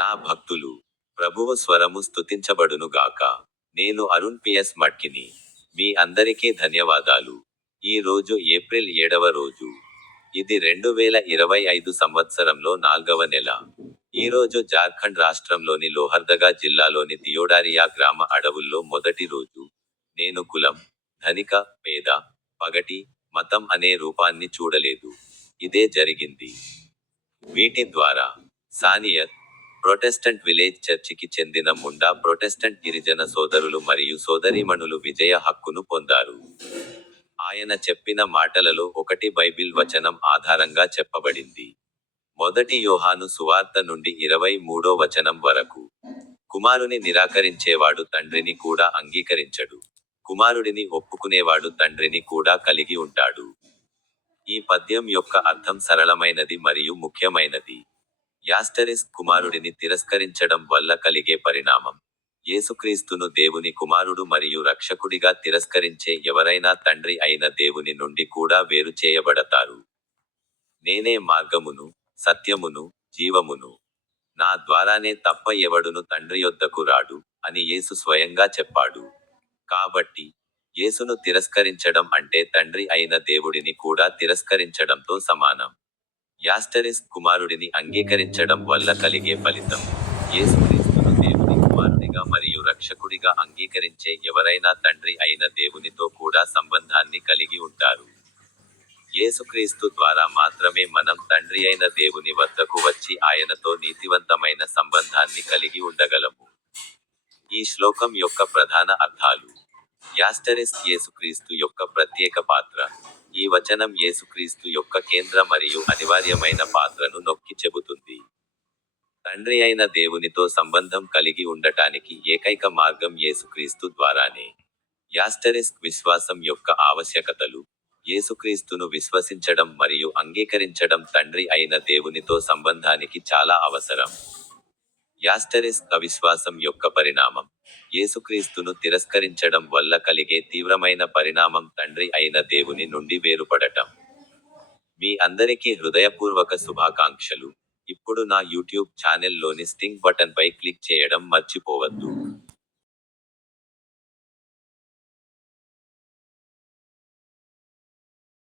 నా భక్తులు ప్రభువు స్వరము స్తుతించబడును గాక. నేను అరుణ్ పిఎస్ మట్కిని. మీ అందరికీ ధన్యవాదాలు. ఈ రోజు ఏప్రిల్ 7వ రోజు. ఇది 2025 సంవత్సరంలో 4వ నెల. ఈ రోజు జార్ఖండ్ రాష్ట్రంలోని లోహర్దగా జిల్లాలోని దియోడారియా గ్రామ అడవుల్లో మొదటి రోజు. నేను కులం, ధనిక, పేద, పగటి, మతం అనే రూపాన్ని చూడలేదు. ఇదే జరిగింది. వీటి ద్వారా సానియత్ ప్రొటెస్టెంట్ విలేజ్ చర్చికి చెందిన ముండా ప్రొటెస్టెంట్ గిరిజన సోదరులు మరియు సోదరీమణులు విజయ హక్కును పొందారు. ఆయన చెప్పిన మాటలలో ఒకటి బైబిల్ వచనం ఆధారంగా చెప్పబడింది. మొదటి యోహాను సువార్త నుండి 23వ వచనం వరకు. కుమారుని నిరాకరించేవాడు తండ్రిని కూడా అంగీకరించడు. కుమారుడిని ఒప్పుకునేవాడు తండ్రిని కూడా కలిగి ఉంటాడు. ఈ పద్యం యొక్క అర్థం సరళమైనది మరియు ముఖ్యమైనది. కుమారుడిని తిరస్కరించడం వల్ల కలిగే పరిణామం. యేసుక్రీస్తును దేవుని కుమారుడు మరియు రక్షకుడిగా తిరస్కరించే ఎవరైనా తండ్రి అయిన దేవుని నుండి కూడా వేరు చేయబడతారు. నేనే మార్గమును, సత్యమును, జీవమును. నా ద్వారానే తప్ప ఎవడును తండ్రి యొద్దకు రాడు అని యేసు స్వయంగా చెప్పాడు. కాబట్టి యేసును తిరస్కరించడం అంటే తండ్రి అయిన దేవుడిని కూడా తిరస్కరించడంతో సమానం. కుమారుడిని అంగీకరించడం వల్ల కలిగే ఫలితం. యేసుక్రీస్తును దేవుని కుమారుడిగా మరియు రక్షకుడిగా అంగీకరించే ఎవరైనా తండ్రి అయిన దేవునితో కూడా సంబంధాన్ని కలిగి ఉంటారు. యేసుక్రీస్తు ద్వారా మాత్రమే మనం తండ్రి అయిన దేవుని వద్దకు వచ్చి ఆయనతో నీతివంతమైన సంబంధాన్ని కలిగి ఉండగలము. ఈ శ్లోకం యొక్క ప్రధాన అర్థాలు. యేసుక్రీస్తు యొక్క ప్రత్యేక పాత్ర. ఈ వచనం యేసుక్రీస్తు యొక్క కేంద్ర మరియు అనివార్యమైన పాత్రను నొక్కి చెబుతుంది. తండ్రి అయిన దేవునితో సంబంధం కలిగి ఉండటానికి ఏకైక మార్గం యేసుక్రీస్తు ద్వారానే. విశ్వాసం యొక్క ఆవశ్యకతలు. యేసుక్రీస్తును విశ్వసించడం మరియు అంగీకరించడం తండ్రి అయిన దేవునితో సంబంధానికి చాలా అవసరం. అవిశ్వాసం యొక్క పరిణామం. యేసుక్రీస్తును తిరస్కరించడం వల్ల కలిగే తీవ్రమైన పరిణామం తండ్రి అయిన దేవుని నుండి వేరుపడటం. మీ అందరికీ హృదయపూర్వక శుభాకాంక్షలు. ఇప్పుడు నా యూట్యూబ్ ఛానెల్లోని స్టింగ్ బటన్పై క్లిక్ చేయడం మర్చిపోవద్దు.